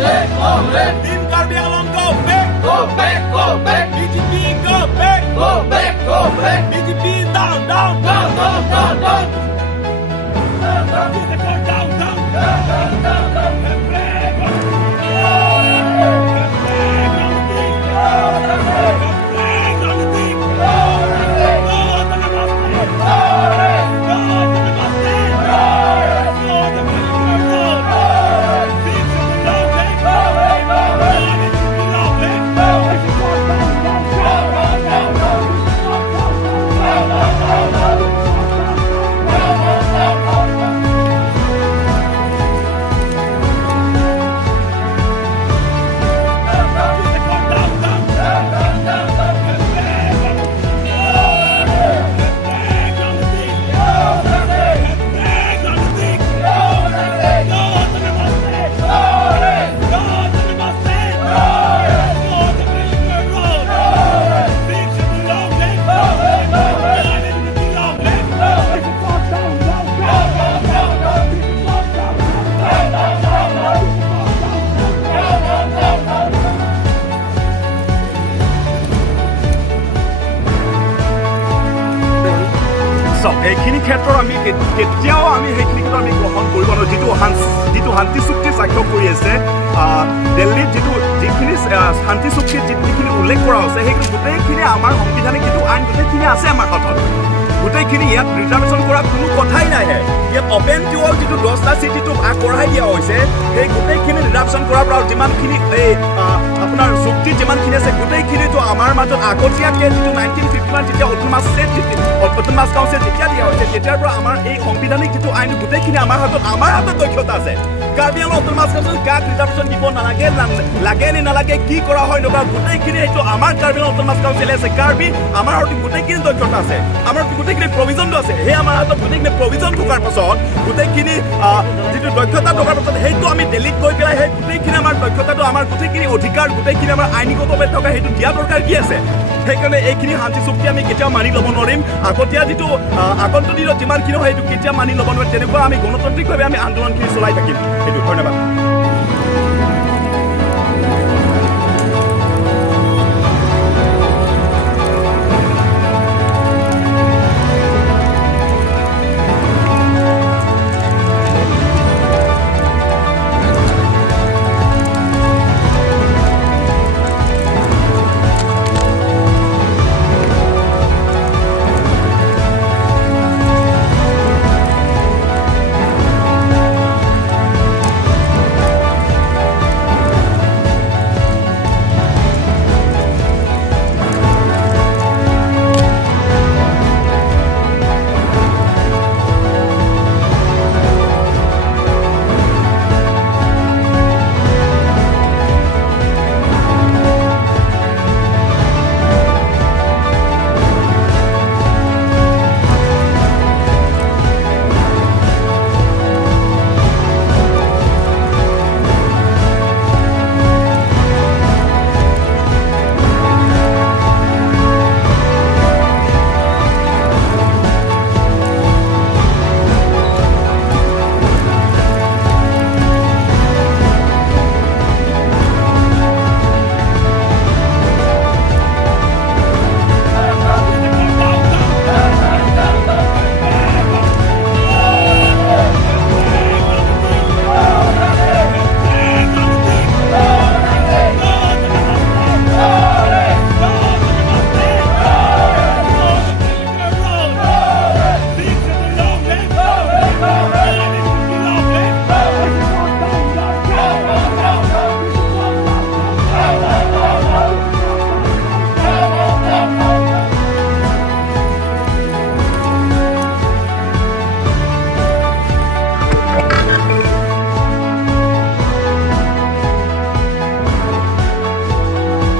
Team Karbi Anglong, go back. BGP, go back. BGP, down. Down. এইখিনি ক্ষেত্ৰত আমি কেতিয়াও আমি সেইখিনি ক্ষেত্ৰত আমি গ্ৰহণ কৰিব নোৱাৰোঁ যিটো শান্তি চুক্তি স্বাক্ষৰ কৰি আছে দিল্লীত যিখিনি শান্তি চুক্তিত যিখিনি উল্লেখ কৰা হৈছে সেইখিনি গোটেইখিনি আমাৰ সাংবিধানিক যিটো আইন গোটেইখিনি আছে আমাৰ হাতত গোটেইখিনি ইয়াত ৰিজাৰ্ভেশ্যন কৰা কোনো কথাই নাহে ইয়াত অপেন টু অল যিটো 10টা চিটিটো আগবঢ়াই দিয়া হৈছে সেই গোটেইখিনি ৰিজাৰ্ভেশ্যন কৰাৰ পৰা যিমানখিনি এই আপোনাৰ চুক্তি যিমানখিনি আছে গোটেইখিনিতো আমাৰ মাজত আগতীয়াকৈ যিটো 1951 যেতিয়া অটোনমাছ কাউন্সিল যেতিয়া দিয়া হৈছে তেতিয়াৰ পৰা আমাৰ এই সাংবিধানিক যিটো আইন গোটেইখিনি আমাৰ হাতত দক্ষতা আছে কাৰ্বি আংলং অটোনমাছ কাউন্সিল কাক ৰিজাৰ্ভেশ্যন দিব লাগে নে নালাগে কি কৰা হয় নকৰা গোটেইখিনি এইটো আমাৰ কাৰ্বি আংলং অটোনমাছ কাউন্সিল আছে কাৰ্বি আমাৰ হাতত গোটেইখিনি দক্ষতা আছে আমাৰ গোটেইখিনি প্ৰভিজনটো আছে সেই আমাৰ হাতত গোটেইখিনি প্ৰভিজন থকাৰ পাছত গোটেইখিনি যিটো দক্ষতা থকাৰ পাছত সেইটো আমি দিল্লীত গৈ পেলাই সেই গোটেইখিনি আমাৰ দক্ষতাটো আমাৰ গোটেইখিনি অধিকাৰ গোটেইখিনি আমাৰ আইনীগতভাৱে থকা সেইটো দিয়া দৰকাৰ কি আছে সেইকাৰণে এইখিনি শান্তি চুক্তি আমি কেতিয়াও মানি ল'ব নোৱাৰিম আগতীয়া যিটো আগন্তুক দিনত যিমানখিনি হয় সেইটো কেতিয়াও মানি ল'ব নোৱাৰিম তেনেকুৱা আমি গণতান্ত্ৰিকভাৱে আমি আন্দোলনখিনি চলাই থাকিম সেইটো ধন্যবাদ